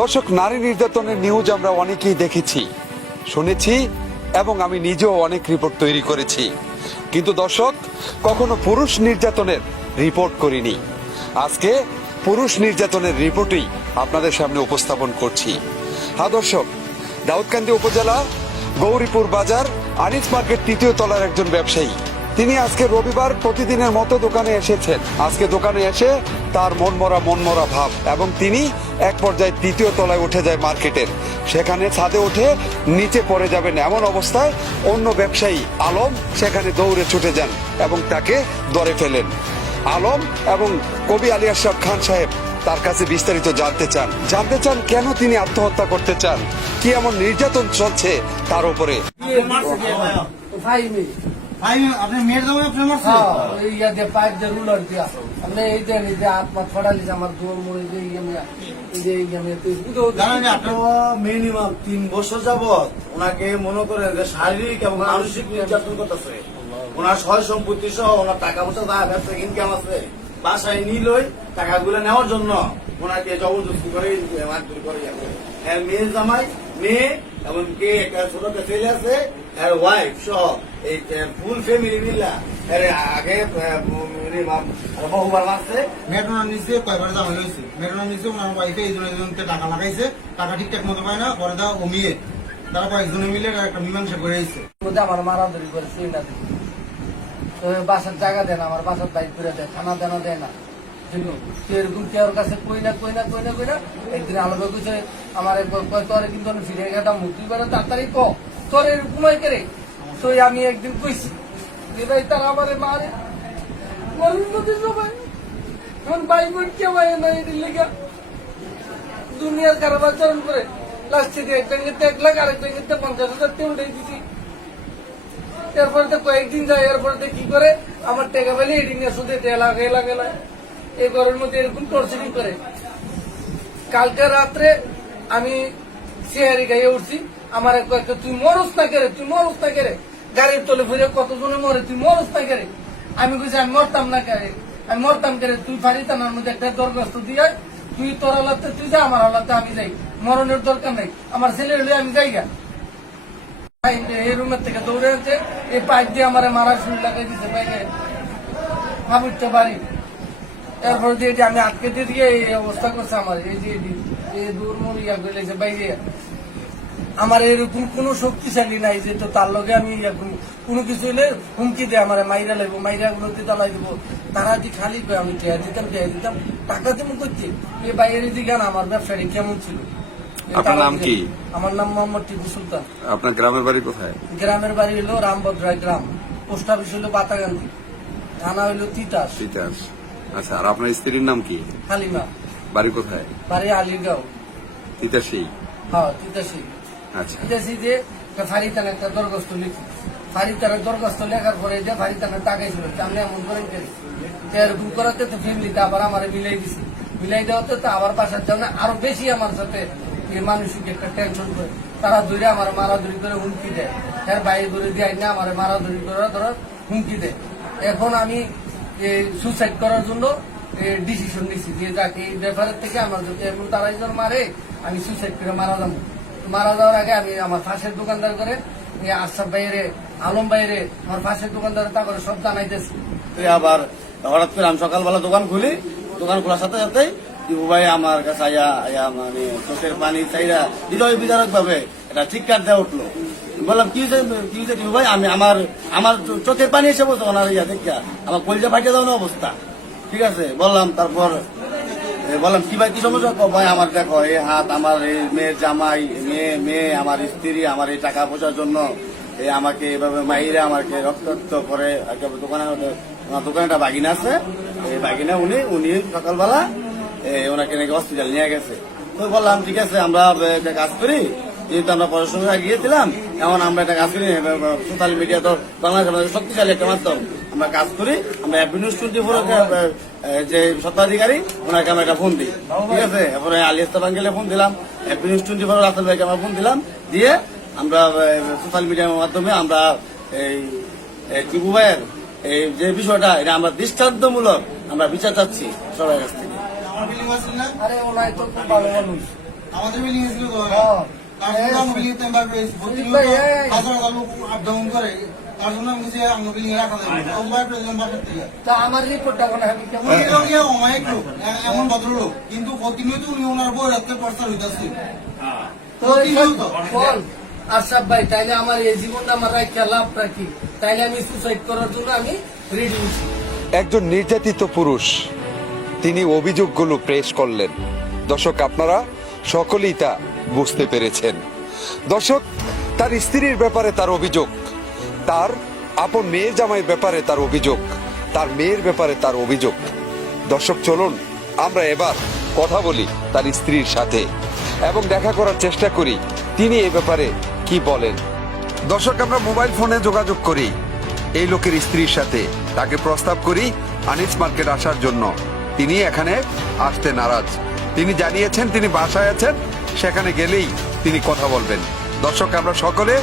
দর্শক, নারী নির্যাতনের নিউজ আমরা অনেকেই দেখেছি, শুনেছি এবং আমি নিজেও অনেক রিপোর্ট তৈরি করেছি, কিন্তু দর্শক কখনো পুরুষ নির্যাতনের রিপোর্ট করিনি। আজকে পুরুষ নির্যাতনের রিপোর্টই আপনাদের সামনে উপস্থাপন করছি। হ্যাঁ দর্শক, দাউদকান্দি উপজেলা গৌরীপুর বাজার আনিস মার্কেট ৩য় তলার একজন ব্যবসায়ী, তিনি আজকে রবিবার প্রতিদিনের মতো দোকানে এসেছেন। আজকে দোকানে এসে তার মনমরা ভাব, এবং তিনি এক পর্যায়ে ৩য় তলায় উঠে যায় মার্কেটের। সেখানে ছাদে উঠে নিচে পড়ে যাবেন এমন অবস্থায় অন্য ব্যবসায়ী আলম সেখানে দৌড়ে ছুটে যান এবং তাকে ধরে ফেলেন। আলম এবং কবি আলী আশরাফ খান সাহেব তার কাছে বিস্তারিত জানতে চান কেন তিনি আত্মহত্যা করতে চান, কি এমন নির্যাতন চলছে তার উপরে। আপনি মেয়ের দামে আপনি মারছে ইয়া দিয়ে পাইপ দিয়ে রুলার দিয়া আপনি এই যে নিজে আত্মা ছড়ালিস আমার দৌড় মরে যে জানেন আপনি মিনিমাম 3 বছর যাবত ওনাকে মনে করেন যে শারীরিক এবং মানসিক নির্যাতন করতেছে। ওনার সয় সম্পত্তি সহ ওনার টাকা পয়সা ব্যবসা ইনকাম আছে, বাসায় নিলই টাকাগুলো নেওয়ার জন্য ওনাকে জবরদস্তি করে মারধর করে যাবে। হ্যাঁ, মেয়ের জামাই মেয়ে এমনকি একটা ছোট ছেলে আছে, এর ওয়াইফ সহ এই ফুল ফ্যামিলি মিলা এর আগে বহুবার মারছে। মেট্রোনার নিচে কয়বার জামা হয়েছে, মেট্রোনার নিচে ওনার ওয়াইফে এই জনকে টাকা লাগাইছে, টাকা ঠিকঠাক মতো পায় না, পরে দা অমিয়ে তারা কয়েকজনে মিলে একটা মীমাংসা করে আইছে। আমার মারাধরি করেছে না, তো বাসার জায়গা দেয় না, আমার বাসার বাইক করে দেয়, খানা দানা দেয় না। এরকম কেউর কাছে কই না একদিন আলাদা কইছে আমার তোরে কিন্তু ফিরে গেটা মুক্তি করে তাড়াতাড়ি ক তোর এরকম করে। তো আমি একদিন কইছি ভাই তারা আমার মারে সবাই এখন ভাই বোন কেউ না এটির লেগে দুনিয়ার খারাপ আচরণ করে লাস্টে দিয়ে এক ব্যাংকে 1 লাখ আরেক ব্যাংকে 50,000 উঠে দিছি। এরপরে তো কয়েকদিন যায়, এরপরে কি করে আমার টাকা পেলে এডিং এর সুদে লাগে এই ঘরের মধ্যে এরকম টর্চারিং করে। কালকে রাত্রে আমি চেহারি গাইয়ে উঠছি, আমার কয়েকটা তুই মরস না কেরে গাড়ির তলে ফিরে কতজনে মরে, তুই মরস না কেরে। আমি বুঝি আমি মরতাম কেরে, তুই ফারি থানার মধ্যে একটা দরখাস্ত দিয়ে তুই তোর আলাতে তুই যা, আমার আলাতে আমি যাই, মরণের দরকার নাই, আমার ছেলে হলে আমি যাই গা। এই রুমের থেকে দৌড়ে আনছে, এই পাইপ দিয়ে আমার মারা শুরু লাগাই দিচ্ছে বাইকে ভাবুতে পারি। এরপর দিয়ে আমি আটকে দিয়ে এই অবস্থা করছে আমার, এই যে এই দৌড় মন ইয়া করে লেগেছে বাইরে। আমার এরকম কোন শক্তিশালী নাই যে তো তার লগে আমি কোনো কিছু হলে হুমকি দেয় আমার মাইরা লাগবো, মাইরা গুলোতে তালাই দেবো। তারা যে খালি আমি টেয়া দিতাম টাকা দেবো করছি। এই বাইরের দিকে আমার ব্যবসায়ী কেমন ছিল। আপনার নাম কি? আমার নাম মোহাম্মদ টিপু সুলতান। আপনার গ্রামের বাড়ি কোথায়? গ্রামের বাড়ি হলো রামভদ্রায় গ্রাম, পোস্ট অফিস হলো বাতাগান্ধী, থানা হইলো তিতাস। আচ্ছা, আর আপনার স্ত্রীর নাম কি? হালিমা। বাড়ি কোথায়? বাড়ি আলিরগাঁও। তিতাসি? হ্যাঁ, তিতাসি। আচ্ছা, তিতাসি যে ফারিতান একটা দরখাস্ত লিখি, ফারিতানের দরখাস্ত লেখার পরে যে ফারিতানের টাকাই ছিল আমি এমন করে এরকম করাতে তো ফ্যামিলিতে আবার আমার মিলাই দেওয়াতে তো আবার বাসার জন্য আরো বেশি আমার সাথে মানসিক একটা টেনশন করে তারা ধরে আমার মারাধরি করে হুমকি দেয়। এর বাইরে ধরে দিয়ে না আমার মারাধরি করে ধরো হুমকি দেয়। এখন আমি সুসাইড করার জন্য ডিসিশন নিচ্ছি যে যাকে এই ব্যাপারের থেকে আমার যদি এমন তারাই মারে আমি সুসাইড করে মারা যাওয়ার আগে আমি আমার পাশের দোকানদার করে আশরাফ বাইরে আলম বাইরে আমার পাশের দোকানদার তা করে সব জানাইতেছি। আবার হঠাৎ করে আমি সকালবেলা দোকান খুলি, দোকান খোলার সাথে সাথেই টিপু ভাই আমার কাছে আয়া মানে চোখের পানি চাইরা হৃদয় বিদারক ভাবে এটা চিৎকার দেওয়া উঠলো। বললাম কি হয়েছে টিপু ভাই? আমি আমার চোখের পানি এসে বলছে ওনার ইয়া দেখা আমার কলিজা ফাটিয়ে দেওয়ানো অবস্থা। ঠিক আছে বললাম, তারপর বললাম কি ভাই কি সমস্যা? ভাই আমার দেখো এই হাত, আমার এই মেয়ের জামাই, মেয়ে আমার স্ত্রী আমার এই টাকা পয়সার জন্য আমাকে এভাবে মাইরে আমাকে রক্তাক্ত করে। দোকানে একটা বাগিনা আছে, এই বাগিনা উনি সকালবেলা ওনাকে নাকি হসপিটাল নিয়ে গেছে। তো বললাম ঠিক আছে আমরা একটা কাজ করি, যেহেতু আমরা পড়াশোনা গিয়েছিলাম, এখন আমরা একটা কাজ করি, সোশ্যাল মিডিয়া তো বাংলাদেশের শক্তিশালী একটা মাধ্যম, আমরা কাজ করি, আমরা হ্যাপি নিউজ 24 যে স্বত্বাধিকারী ওনাকে আমরা একটা ফোন দিই। ঠিক আছে, এরপরে আলিয়াস্তা বাঙ্গেলে ফোন দিলাম, হ্যাপি নিউজ 24 রাসেল ভাইকে আমরা ফোন দিলাম, দিয়ে আমরা সোশ্যাল মিডিয়ার মাধ্যমে আমরা এই টিপু ভাইয়ের এই যে বিষয়টা এটা আমরা দৃষ্টান্তমূলক আমরা বিচার চাচ্ছি সবার কাছ থেকে। আরে ওনাই তো খুব ভালো মানুষ, আমাদের বিল্ডিং এ ছিল তো হ্যাঁ। তারপরে আমার বিল্ডিং এ বার পেয়েছি প্রতিনিয়ত হাজার হাজার লোক আপ ডাউন করে তার জন্য আমি কিছু আমার বিল্ডিং এ রাখা যাবে তোমরা প্রেসিডেন্ট বাপের থেকে তো আমার রিপোর্টটা মনে হয় কেমন উনি লোকিয়া অমায়িক লোক এমন ভদ্রলোক কিন্তু প্রতিনিয়ত উনি ওনার বই রাখতে প্রস্তাব হইতেছে তো প্রতিনিয়ত বল আশরাফ ভাই তাইলে আমার এই জীবনটা আমার রাখা লাভ রাখি তাইলে আমি সুসাইড করার জন্য আমি রেডি হচ্ছি। একজন নির্যাতিত পুরুষ তিনি অভিযোগগুলো পেশ করলেন। দর্শক আপনারা সকলেই তা বুঝতে পেরেছেন। দর্শক তার স্ত্রীর ব্যাপারে তার অভিযোগ, তার আপন মেয়ের জামাইয়ের ব্যাপারে তার অভিযোগ, তার মেয়ের ব্যাপারে তার অভিযোগ। দর্শক চলুন আমরা এবার কথা বলি তার স্ত্রীর সাথে এবং দেখা করার চেষ্টা করি তিনি এ ব্যাপারে কি বলেন। দর্শক আমরা মোবাইল ফোনে যোগাযোগ করি এই লোকের স্ত্রীর সাথে, তাকে প্রস্তাব করি আনিস মার্কেট আসার জন্য। তিনি এখানে আসতে নারাজ। তিনি জানিয়েছেন তিনি বাসায় আছেন, সেখানে গেলেই তিনি কথা বলবেন। দর্শক আমরা সকলে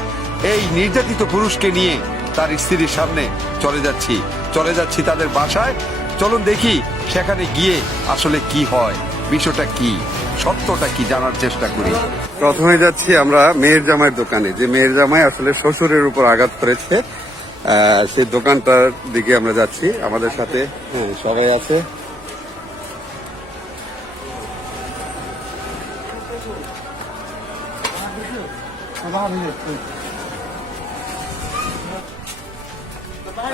এই নির্যাতিত পুরুষকে নিয়ে তার স্ত্রীর সামনে চলে যাচ্ছি তাদের বাসায়। চলুন দেখি সেখানে গিয়ে আসলে কি হয়, বিষয়টা কি, সত্যটা কি জানার চেষ্টা করি। প্রথমে যাচ্ছি আমরা মেয়ের জামাইয়ের দোকানে, যে মেয়ের জামাই আসলে শ্বশুরের উপর আঘাত করেছে সেই দোকানটার দিকে আমরা যাচ্ছি। আমাদের সাথে সবাই আছে।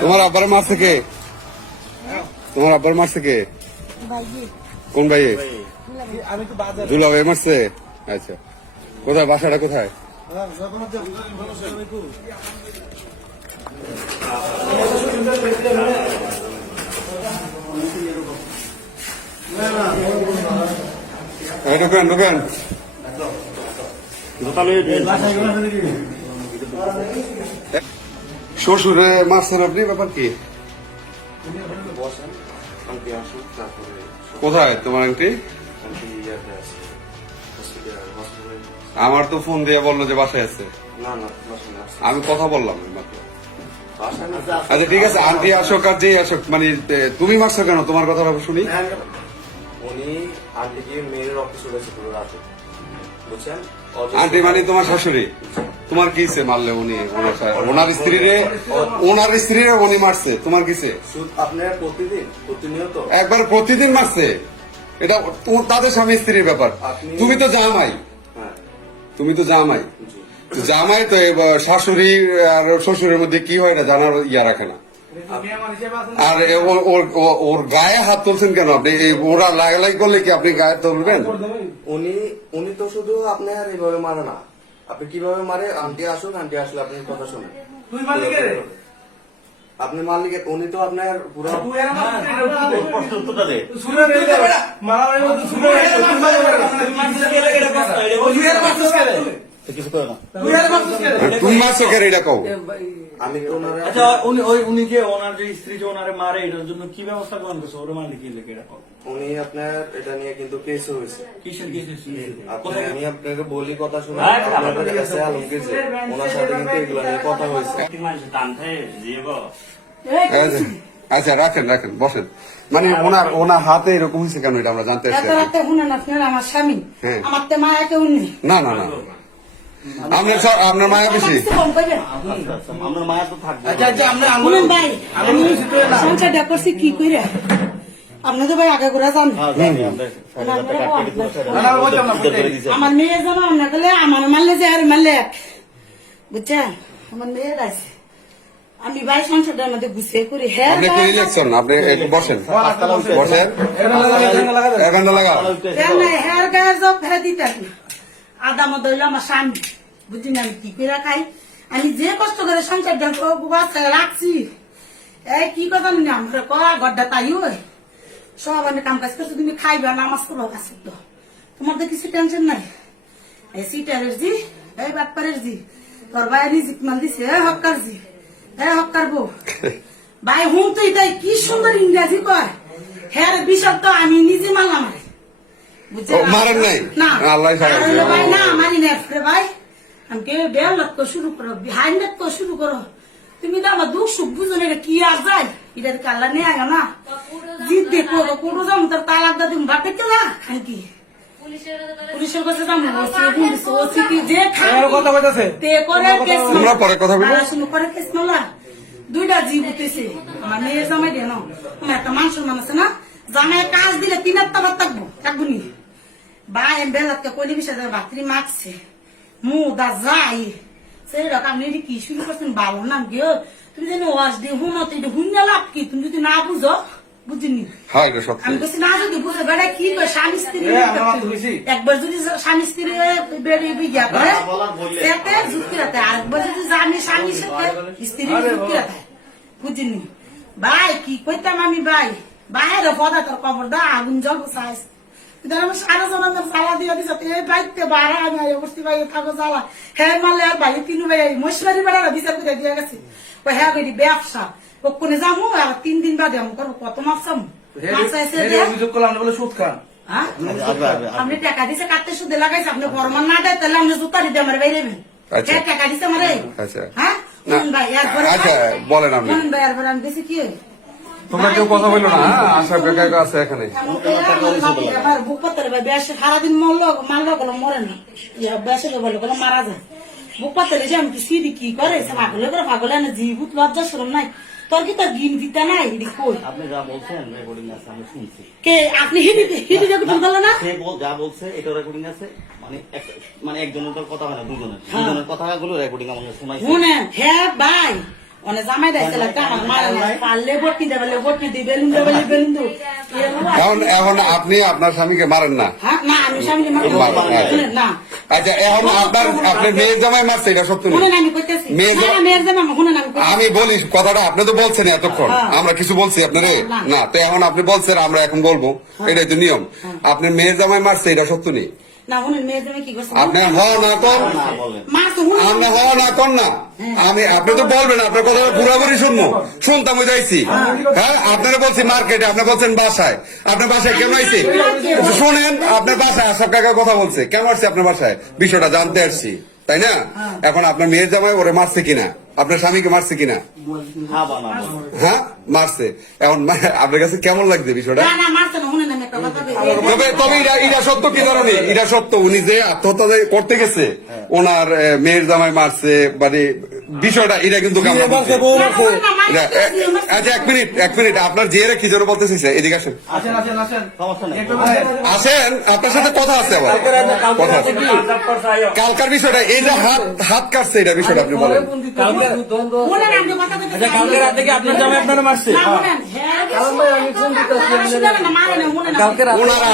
তোমার আব্বার মারছে কে? তোমার আব্বার মারছে কে? কোন ভাইয়ে? দুলা ভাই মারছে। আচ্ছা, কোথায় বাসাটা কোথায়? ঢুকেন ঢুকেন। শ্বশুরে মারছেন আপনি, ব্যাপার কি? কোথায় তোমার আন্টি? আমার তো ফোন দিয়ে বললো যে বাসায় আছে। আমি কথা বললাম মাত্র। আচ্ছা ঠিক আছে, আন্টি আসুক আর যেই আসুক, মানে তুমি মারছো কেন? তোমার কথা শুনি। উনি আন্টিকে মেয়ের অফিস করেছে পুরো রাতে, বুঝছেন? আন্টি মানে তোমার শাশুড়ি? তোমার কিসে মারলে উনি? ওনার স্ত্রীরে উনি মারছে, তোমার কিসে? আপনার প্রতিনিয়ত একবার প্রতিদিন মারছে, এটা তাদের স্বামী স্ত্রীর ব্যাপার। তুমি তো জামাই, হ্যাঁ তুমি তো জামাই, জি। জামাই তো শাশুড়ি আর শ্বশুরের মধ্যে কি হয় না জানার ইয়া রাখে না। আর ওর গায়ে হাত তুলছেন কেন আপনি? ওরা লাগালাই করলে কি আপনি গায়ে তুলবেন? উনি তো শুধু আপনার এইভাবে মারে না, আপনি কিভাবে মারে? আন্টি আসুক, আন্টি আসলে আপনি কথা শুনেন। আপনি মালিক, উনি তো আপনার পুরো তুমি মারছো কেন এটা কও? আমি তো ওনারা আচ্ছা উনি যে ওনার যে স্ত্রী যে ওনারে মারে এটার জন্য কি ব্যবস্থা গ্রহণ করছে? ওর মারলে কি লেগে এটা কও। উনি আপনার এটা নিয়ে কিন্তু কেস হয়েছে। কিসের কেস? আমি আপনাকে বলি কথা শুনে, আপনাদের কাছে আলমগীর যে ওনার সাথে কিন্তু এগুলো নিয়ে কথা হয়েছে। আচ্ছা রাখেন রাখেন, বসেন। মানে ওনার হাতে এরকম হয়েছে কেন এটা আমরা জানতে চাই। এত রাতে শুনেন আপনার আমার স্বামী হ্যাঁ। আমার তো মায়া কেউ নেই। না না না, আপনার মায়া বেশি। আমার মায়া তো থাকবে। আচ্ছা আচ্ছা আমরা শুনেন ভাই, আমি সংসারটা করছি কি করে আপনি তো ভাই আগে করে জান। আমার মেয়ে যেন আপনার গেলে আমার মারলে যে আর মারলে এক, বুঝছেন? আমার মেয়ে আছে, আমি ভাই সংসারটার মধ্যে গুছিয়ে করি। হ্যাঁ আপনি কি দেখছেন? আপনি একটু বসেন, বসেন, এখানটা লাগা। হ্যাঁ গায়ের জব ফেলে দিতে আদা মদ হইলো আমার স্বামী, বুঝলি না? আমি কি করে খাই? আমি যে কষ্ট করে সংসারটা বাচ্চা রাখছি, এই কি কথা না আমরা কয়া গড্ডা তাই ওই সব আমি কাম কাজ করছি, তুমি খাইবা নামাজ পড়ো কাছে, তো তোমার তো কিছু টেনশন নাই। এই সিটারের জি, এই বাটপারের জি, তোর ভাই রিজিক মাল দিছে, হকার জি, হকার বউ ভাই হুম তুই তাই কি সুন্দর ইংরাজি কয়। হ্যাঁ বিশাল তো আমি নিজে মারলাম। মারেন নাই? না আল্লাহ ভাই না মারি না ভাই, আমাকে বেলত শুরু করো, হাইনাত শুরু করো। তুমি তো আমার দুঃখ সুখ বুঝো না, কি আর যায় এটা কাল্লা নিয়ে আগে না জিদ দেখো কোনো যাম তোর তালাক দা তুমি ভাত দেখতে না খান কি পুলিশের কাছে যাবো ওসি কি যে কথা কইতাছে তে করে কেস তোমরা পরে কথা বলো। শুনো করে কেস নলা দুইটা জীব উঠেছে আমার মেয়ের জামাই দেন আমার একটা মানুষের মানুষ আছে না জামাই কাজ দিলে 3 বার থাকবো থাকবো নি বা এম বেলাতে কইলি বিষয় বাতরি মারছে মু দা যাই সেই রকম আপনি কি শুরু করছেন ভালো নাম গিয়ে তুমি জানি ওয়াশ দিয়ে হুমতে হুন্যা লাভ কি তুমি যদি না বুঝো বুঝিনি হ্যাঁ এটা সত্য। আমি বলছি না যদি বুঝে বেড়া কি করে স্বামী স্ত্রী একবার যদি স্বামী স্ত্রী বেড়ে বিজ্ঞা করে সেতে যুক্তি রাতে আরেকবার যদি জানি স্বামীর সাথে স্ত্রী যুক্তি রাতে বুঝিনি ভাই কি কইতাম আমি ভাই বাইরে পদা তোর খবর দা আগুন জল চাইস আমি সারা জনের জ্বালা দিয়ে দিস এই বাইতে বাড়া আমি অবস্থি ভাই থাকো জ্বালা হ্যাঁ মারলে আর ভাই তিনু ভাই মশলারি বেড়া বিচার করে দিয়ে গেছে ওই হ্যাঁ করি ব্যবসা ওখানে যাবো আর 3 দিন বাদে আমি করবো কত মাছ চামু অভিযোগ করলাম বলে সুদ খান হ্যাঁ? আপনি টাকা দিছে কাটতে সুদে লাগাইছে আপনি ফরমান না দেয় তাহলে আপনি জুতা দিতে আমার বাইরে আচ্ছা। টাকা দিছে আমার আচ্ছা। হ্যাঁ শুনুন ভাই এরপরে আচ্ছা, বলেন আপনি। শুনুন ভাই এরপরে আমি বেশি কি হয় তোমরা কেউ কথা বললো না, হ্যাঁ? আশরাফ কাকা আছে এখানে। আমার বুক পাতলে ভাই বেশ সারাদিন মারলো গেলো মরে না বেসে বললো গেলো মারা যায় বুক পাতলে যে আমি কি সিডি কি করে পাগলে করে পাগলে না জীবুত লজ্জা শরম নাই তোর কি তোর গিন দিতে নাই হিডি কই আপনি যা বলছেন রেকর্ডিং আছে আমি শুনছি কে আপনি হিডি রেকর্ডিং করলেন না সে যা বলছে এটা রেকর্ডিং আছে মানে একজনের তো কথা হয় না দুজনের কথাগুলো রেকর্ডিং আমাকে শোনাইছে শুনেন হ্যাঁ ভাই অনেক জামাই দাইছিল আমার মারা নাই পারলে বটি দেবে বটি দিবে বেলুন দেবে বেলুন দেবে এখন আপনি আপনার স্বামীকে মারেন না। হ্যাঁ না আমি স্বামীকে শুনেন না আচ্ছা, এখন আপনার মেয়ের জামাই মারছে, এটা সত্য নেই? শুনেন আমি কইতেছি মেয়ের জামা শুনেন আমি কইতেছি আমি বলি কথাটা, আপনি তো বলছেন এতক্ষণ, আমরা কিছু বলছি আপনারে না, তো এখন আপনি বলছেন আমরা এখন বলবো, এটাই তো নিয়ম। আপনার মেয়ের জামাই মারছে, এটা সত্য নেই? না শুনেন মেয়ের জামা কি করছে আপনি হওয়া না কর, মা তো শুনেন আপনি হওয়া না কর না, আপনি তো বলবেন, আপনার কথা পুরাপুরি শুনবো, শুনতাম যাইছি। হ্যাঁ, আপনারা বলছি মার্কেটে, আপনি বলছেন বাসায়, আপনার বাসায় কেন আইছি শোনেন, আপনার বাসায় আশরাফ কাকা কথা বলছে, কেন আসছে আপনার বাসায় বিষয়টা জানতে আসছি, তাই না? এখন আপনার মেয়ের জামাই ওরে মারছে কিনা, আপনার স্বামীকে মারছে কিনা? হ্যাঁ মারছে। এখন আপনার কাছে কেমন লাগছে বিষয়টা? না না মারছে না শুনেন আমি একটা কথা কই তবে এটা সত্য কি ধরনের, এটা সত্য উনি যে আত্মহত্যা করতে গেছে ওনার মেয়ের জামাই মারছে, মানে বিষয়টা এটা কিন্তু আচ্ছা এক মিনিট আপনার জিয়ারে কি যেন বলতে চাইছে, এদিকে আসেন আসেন, আপনার সাথে কথা আছে, আবার কথা আছে কালকার বিষয়টা, এই যে হাত কাটছে এটা বিষয়টা আপনি বলেন। শুনেন আমি কথা কইতেছি কালকে রাতে কি আপনার জামাই আপনারা মারছে? না শুনেন কালকে রাতে ওনারা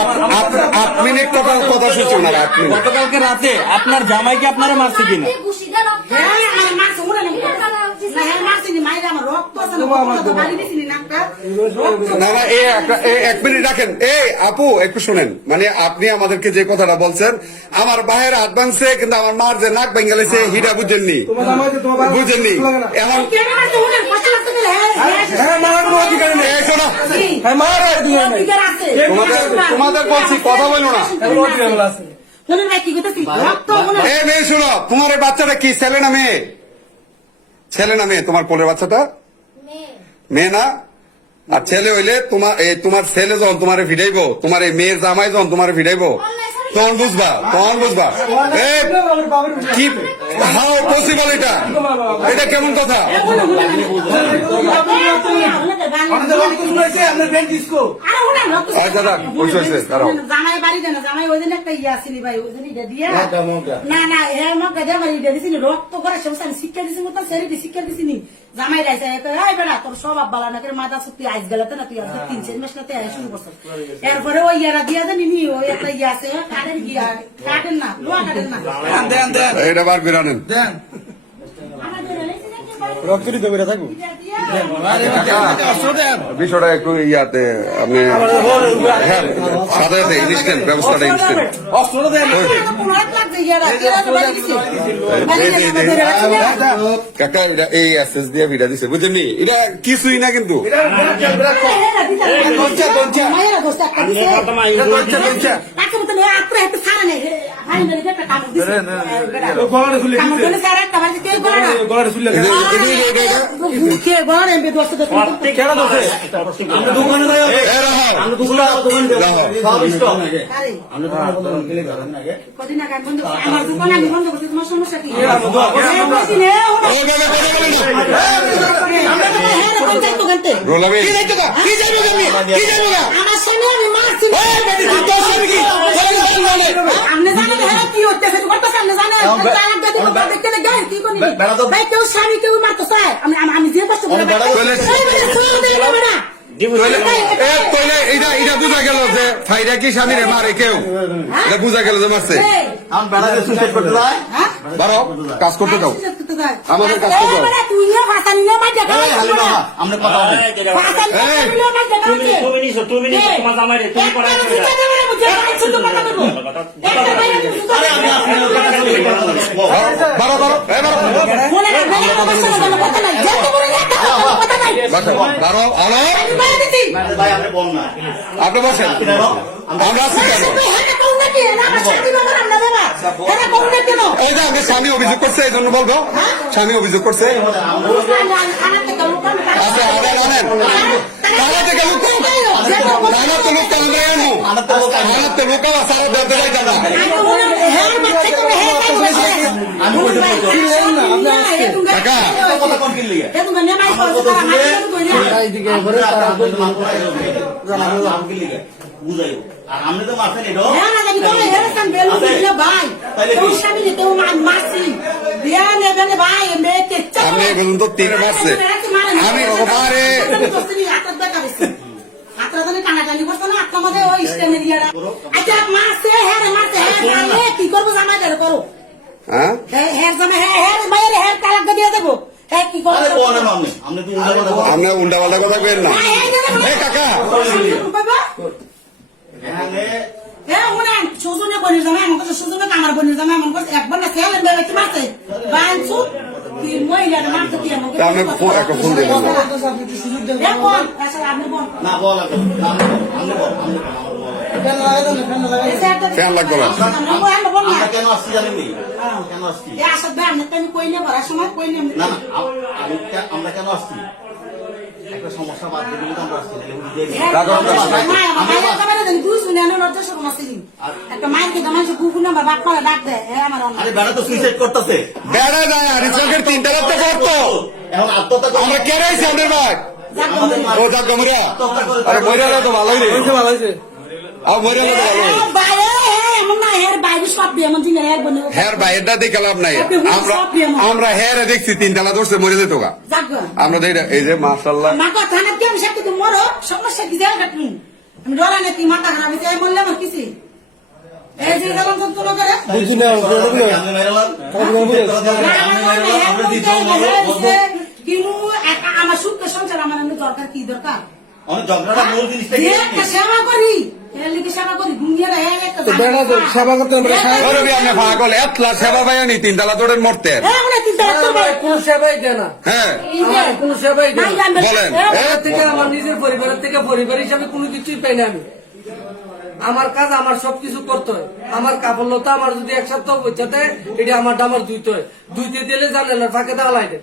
8 মিনিট কথা শুনছে, ওনারা 8 মিনিট। গতকালকে রাতে আপনার জামাইকে আপনারা মারছে কিনা? না না এক মিনিট রাখেন, আপু একটু শুনেন, মানে আপনি আমাদেরকে যে কথাটা বলছেন, আমার ভাইয়ের হাত ভাঙছে কিন্তু আমার মার যে নাক ভেঙে গেছে হিটা বুঝেননি, বুঝেননি। এখন তোমাদের বলছি কথা বলো না। মেয়ে শোনো, তোমার এই বাচ্চাটা কি ছেলে না মেয়ে? ছেলে না মেয়ে তোমার কোলের বাচ্চাটা? মেয়ে না? আর ছেলে হইলে তোমার ছেলে যখন তোমার ভিড়াইবো, তোমার এই মেয়ের জামাই যখন তোমার ভিড়াইবো, তখন বুঝবা কি হাউ পসিবল, এটা কেমন কথা? জামাই বাড়ি দেন জামাই ওই দিন একটা ইয়া ছিল ভাই ওই দিন এটা দিয়া না না এর মধ্যে জামাই এটা দিছিল রক্ত করে সব শিক্ষা দিছি মতো ছেড়ে শিক্ষা দিছি নি জামাই রাইছে এই বেড়া তোর সব বালা না করে মাথা সুতি আইস গেলাতে না তুই আজকে 3 মাস নাতে শুরু করছ এরপরে ওই ইয়ারা দিয়া দেন নি ওই একটা ইয়া আছে কাটেন গিয়া কাটেন না লোয়া কাটেন না দেন এটা বার বিরানেন দেন রক্ত দিতে বেরা থাকবো বিষয়টা একটু ইয়াতে আপনি সাধারণত ইনস্ট্যান্ট ব্যবস্থাটা ইনস্ট্যান্ট কাকা এই অ্যাসেস দিয়ে ভিড়া দিছে বুঝলেন, এটা কিছুই না কিন্তু গলাটা চুল্লা কে গড় এমবি দোস্ত দোস্ত কেন দোষে আমরা দোকানে যাই আমরা দোকানে সব স্টক আরে আমরা দোকান গেলে করেন না আগে কদিন আগে বন্ধ আমার দোকান আমি বন্ধ করতে তোমার সমস্যা কি আমরা দোয়া করছি। আমরা তো হ্যাঁ পঞ্চায়েত দোকানতে রোলাবে আমার সামনে আমি মারছি আপনি জানেন হ্যাঁ কি হচ্ছে কথা সামনে জানেন তালাক দাদি কথা দেখতে গায় কি কোনি ভাই কেউ স্বামী কেউ মারতো চায় আমি যে কষ্ট করে এটা বুঝা গেল যে ফাইরা কি স্বামীরে মারে কেউ এটা বুঝা গেল যে মারছে আমি বেড়াতে সুইসাইড করতে যাই বারো কাজ করতে দাও আমাদের কাজ করতে দাও তুই নিয়ে ভাষা নিয়ে মাঝে এই হালিমা আমরা কথা বলি ভাষা নিয়ে মাঝে তুমি নিছো তোমার জামাই রে তুমি পড়া আরে আমি আপনার লোকের কাছে বারো বারো এ বারো মনে রাখবেন কথা নাই যেতে বলে কথা নাই বারো আলো ভাই আপনি বল না আপনি বসেন আমরা আছি কেন এই যে আমি স্বামী অভিযোগ করছে এই জন্য বলবো স্বামী অভিযোগ করছে আচ্ছা আনেন আনেন থানা থেকে লোক থানা তো লোক আমরা আনবো থানা তো লোক সারা ধরতে যাইতাম না কাকা কথা কোন কিনলি বুঝাইও আর আমরা তো মারছেন এটা আমি এই পর্যন্ত তিন মারছে আমি ওবারে কি করবো জামাই করো হ্যাঁ হ্যাঁ জামাই হ্যাঁ মায়ের হ্যাঁ তালাক দিয়ে দেবো হ্যাঁ কি আরে করবো বল না আপনি তো উল্টা কথা আমরা উল্টা পাল্টা কথা কইেন না এই কাকা এখানে হ্যাঁ উনান সুজনে বনি জামাই আমার কাছে সুজনে কামার বনি জামাই আমার কাছে একবার না খেলেন বেলা কি মারছে বানছু কি মহিলাটা মারতে কি আমার আমি একটা ফোন দিই দেখুন আসলে আপনি বল না বল আপনি বল ফ্যান লাগবে না আমরা কেন আসছি জানেন নি কেন আসছি আসলে ব্যান তুমি কইলে ভরার সময় কইলে না না আমরা কেন আসছি একটা সমস্যা বাদ দিয়ে দিলে তো আমরা আসছি একটা মাইকে মানুষ কুকুর নাম্বার বাপ করে ডাক দেয় আমার আরে বেড়া তো সুইসাইড করতেছে বেড়া যায় রিসর্টের তিনটা রাতে করতো এখন আত্মহত্যা করে আমরা কে রয়েছি আমাদের ভাই আমাদের ও যাক গমরিয়া আত্মহত্যা করে আরে মরিয়া তো ভালোই রে ভালো হয়েছে আর মরিয়া তো ভালো হ্যার ভাই এটা দেখে লাভ নাই আমরা আমরা হ্যারে দেখছি তিনতলা ধরছে মরে যেত গা আমরা তো এই যে মাশাআল্লাহ সমস্যা কি জায়গা তুমি আমি ডরা নাকি মাথা খারাপ হয়েছে বললাম আর কিছু এই যে যেমন যন্ত্রণা করে বুঝি না আমি মেরালাম আমরা দিছি কিন্তু আমার সুখ সংসার আমার দরকার কি দরকার অনেক ঝগড়াটা মূল জিনিসটা কি একটা সেবা করি এর লিগে সেবা করি দুনিয়াটা একটা বেড়া তো সেবা করতে ওরে ভাই আপনি পাগল এতলা সেবা ভাই নি তিনতলা ধরে মরতে কোন সেবাই দেয় না হ্যাঁ আমার কোন সেবাই দেয় না বলেন এর থেকে আমার নিজের পরিবারের থেকে পরিবার হিসাবে কোনো কিছুই পাই না আমি আমার কাজ আমার সবকিছু করতে হয় আমার কাপড় লতা আমার যদি এক সপ্তাহ পৌঁছাতে এটা আমারটা আমার ধুইতে হয় ধুইতে দিলে জানেন না ফাঁকে দেওয়া লাগে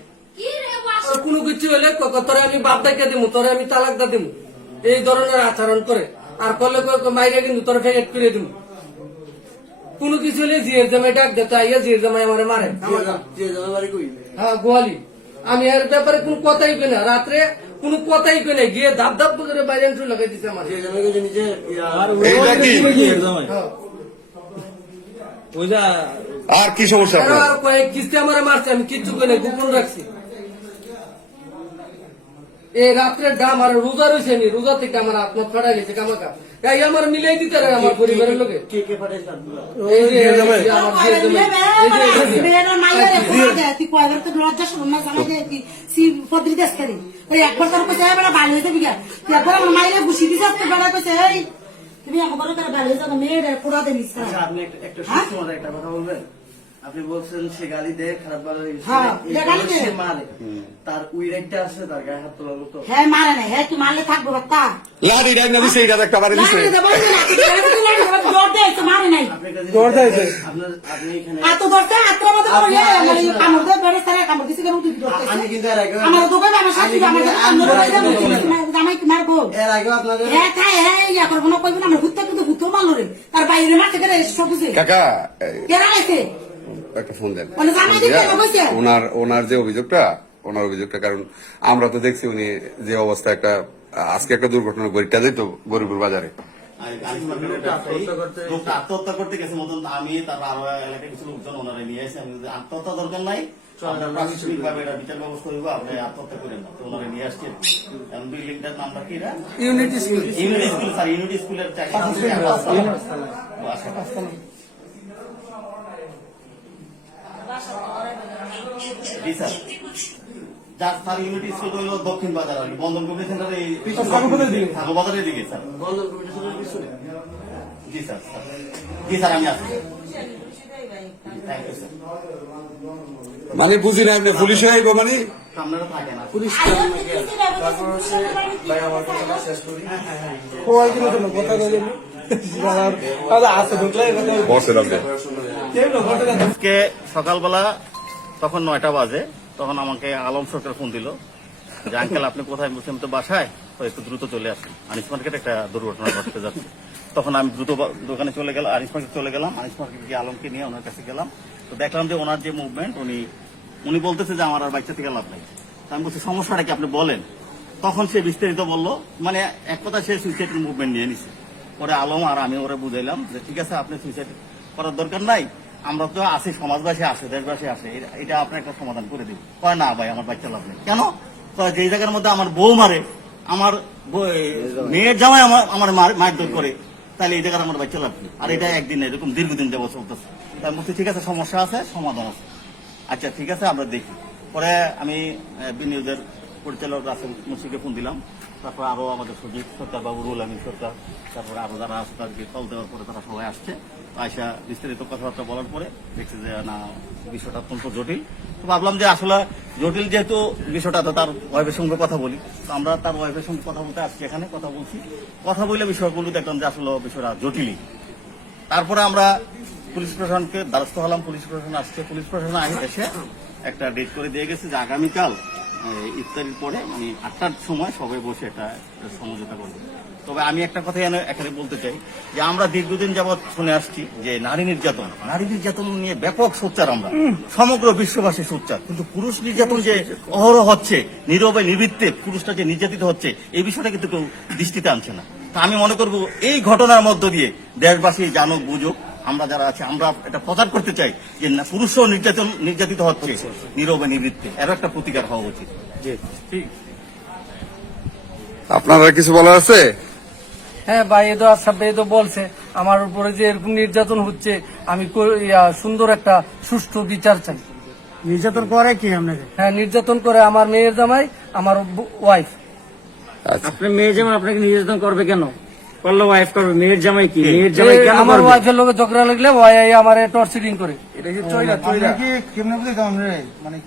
কোনো কিছু হলে তোরে আমি বাপ ডাকে দিমু তোরে আমি তালাক দা দিমু এই ধরনের আচরণ করে আর করলে মাইরে কিন্তু তোর ফেকেট করে দিমু কোনো কিছু হলে জিয়ের জামাই ডাক দে তাই জিয়ের জামাই আমার মারে হ্যাঁ গোয়ালি আমি এর ব্যাপারে কোন কথাই কই না রাত্রে কোন কথাই কই না গিয়ে ধাপ ধাপ করে বাইরে এন্ট্রি লাগাই দিছে আমার এইটা কি হ্যাঁ। ওই যা আর কি সমস্যা আরো আপনার আর কয়েক কিস্তি আমার মারছে আমি কিচ্ছু কই না গোপন রাখছি এই রাত্রে ডাম আর রোজা রয়েছে নি রোজা থেকে আমার আত্মা ফাটা গেছে কামাকা তাই আমার মিলাই দিতে রে আমার পরিবারের লোকে এই যে আমার বিয়ে জমে এই যে একবার তোর কাছে ভালো হয়েছে বিঘা একবার আমার মাইরে ঘুষি দিছে বেড়া কইছে এই তুমি আমার ঘরে ভালো হয়েছে মেয়ের পুরা দিন আপনি একটা সত্যি মতো একটা কথা বলবেন আপনি বলছেন সে গালি দেয় খারাপ ভালো হ্যাঁ, সে গালি দেয়। সে মারে তার উইরাইটটা আছে তার গায়ে হাত তোলা তো হ্যাঁ মারে না, হ্যাঁ কি মারলে থাকবো বার্তা লাড়ি ডাই না দিছে এটা একটা বাড়ি দিছে মারে নাই আপনার কাছে আপনি এখানে এত দরকার আত্রা মতো করে কামড় দিয়ে বেড়ে সারা কামড় দিছে কেন উঠে আমি কিন্তু এর আগে আমার দোকানে আমার সাথে আমার জামাই কি মারবো এর আগে আপনাদের হ্যাঁ খায় হ্যাঁ ইয়া করবো না কইবো না আমার হুত্তা কিন্তু হুত্তো মারলো রে তার বাইরে মারতে গেলে সব বুঝে কাকা কেরা আছে একটা ফোন দেন মানে জামাই দিতে কইছে ওনার যে অভিযোগটা কারণ আমরা তো দেখছি উনি যে অবস্থা একটা আজকে একটা দুর্ঘটনা ঘটিটা যেত গরিপুর বাজারে লোকটা আত্মহত্যা করতে গেছে মতন আমি তারপর আরো এলাকায় কিছু লোকজন ওনারা নিয়ে আসে আমি যদি আত্মহত্যা দরকার নাই আমরা প্রাথমিকভাবে এটা বিচার ব্যবস্থা হইব আপনি আত্মহত্যা করেন না তো ওনারা নিয়ে আসছে এখন বিল্ডিংটার নামটা কি রা ইউনিট স্কুল স্যার ইউনিট স্কুলের জি স্যার যার স্যার ইউনিট স্কুল হলো দক্ষিণ বাজার আর কি, বন্ধন কমিটি সেন্টারে ঠাকুর বাজারের দিকে স্যার বন্ধন কমিটি সেন্টারের পিছনে জি স্যার জি স্যার আমি আসছি থ্যাংক ইউ স্যার মানে বুঝি না আপনি পুলিশ হয়ে আইবো মানে আপনারা থাকে না পুলিশ বসেন আপনি আজকে সকালবেলা তখন 9টা বাজে তখন আমাকে আলম সরকার ফোন দিল যে আঙ্কেল আপনি কোথায় বলছেন আমি তো বাসায় তো একটু দ্রুত চলে আসুন আনিস মার্কেটে একটা দুর্ঘটনা ঘটতে যাচ্ছে তখন আমি দ্রুত দোকানে চলে গেলাম আনিস মার্কেট চলে গেলাম আনিস মার্কেট গিয়ে আলমকে নিয়ে ওনার কাছে গেলাম তো দেখলাম যে ওনার যে মুভমেন্ট উনি বলতেছে যে আমার আর বাচ্চা থেকে লাভ নাই তো আমি বলছি সমস্যাটা কি আপনি বলেন তখন সে বিস্তারিত বলল মানে এক কথা সে সুইসাইডের মুভমেন্ট নিয়ে নিছে পরে আলম আর আমি ওরা বুঝাইলাম যে ঠিক আছে আপনি সুইসাইড করার দরকার নাই আমরা তো আছি সমাজবাসী আসে দেশবাসী আসে এটা আপনার একটা সমাধান করে দিব কয় না ভাই আমার বাচ্চা লাভ নেই কেন যে জায়গার মধ্যে আমার বউ মারে আমার মেয়ের জামাই আমার মারধর করে তাহলে এই জায়গার আমার বাচ্চা লাভ নেই আর এটা একদিন এরকম দীর্ঘদিন যাবো চলতেছে তাই বলছি ঠিক আছে সমস্যা আছে সমাধান আছে আচ্ছা ঠিক আছে আমরা দেখি পরে আমি বিনিয়োগের পরিচালক রাসেল মুন্সিকে ফোন দিলাম তারপর আরো আমাদের সুজিত সরকার বাবু রুল আমিন সরকার তারপরে আরো যারা আসছে তাদেরকে কল দেওয়ার পরে তারা সবাই আসছে আয়সা বিস্তারিত কথাবার্তা বলার পরে দেখছি যে না বিষয়টা অত্যন্ত জটিল তো ভাবলাম যে আসলে জটিল যেহেতু বিষয়টা তো তার ওয়াইফের সঙ্গে কথা বলি তো আমরা তার ওয়াইফের সঙ্গে কথা বলতে আসছি এখানে কথা বলছি কথা বলে বিষয়গুলো দেখলাম যে আসলে বিষয়টা জটিলই তারপরে আমরা পুলিশ প্রশাসনকে দ্বারস্থ হলাম পুলিশ প্রশাসন আসছে পুলিশ প্রশাসন এসে একটা ডেট করে দিয়ে গেছে যে আগামীকাল ইফতারির পরে মানে 8টার সময় সবাই বসে একটা সমঝোতা করবে তবে আমি একটা কথা এখানে বলতে চাই যে আমরা দীর্ঘদিন যাবৎ শুনে আসছি যে নারী নির্যাতন নিয়ে ব্যাপক সোচ্চার আমরা সমগ্র বিশ্ববাসী সোচ্চার কিন্তু পুরুষ নির্যাতন যে অহরহ হচ্ছে নীরবে নিবৃত্তে পুরুষটা যে নির্যাতিত হচ্ছে এই বিষয়টা কিন্তু কেউ দৃষ্টিতে আনছে না তা আমি মনে করব এই ঘটনার মধ্য দিয়ে দেশবাসী জানুক বুঝুক আমরা যারা আছি আমরা এটা প্রচার করতে চাই যে না পুরুষও নির্যাতিত হচ্ছে নীরবে নিবৃত্তে এর একটা প্রতিকার হওয়া উচিত ঠিক আপনারা কিছু বলার আছে হ্যাঁ ভাই এ তো আচ্ছা এ তো বলছে আমার উপরে যে এরকম নির্যাতন হচ্ছে আমি সুন্দর একটা সুষ্ঠু বিচার চাই নির্যাতন করে কি আপনাকে? হ্যাঁ নির্যাতন করে আমার মেয়ের জামাই আমার ওয়াইফ আপনার মেয়ের জামাই আপনাকে নির্যাতন করবে কেন? করলে ওয়াইফ করবে, মেয়ের জামাই কি? মেয়ের জামাই কেন আমার করবে? ওয়াইফের লোকে ঝগড়া লাগলে ওয়াই আমার টর্চারিং করে এটা কি কেমনে বুঝে মানে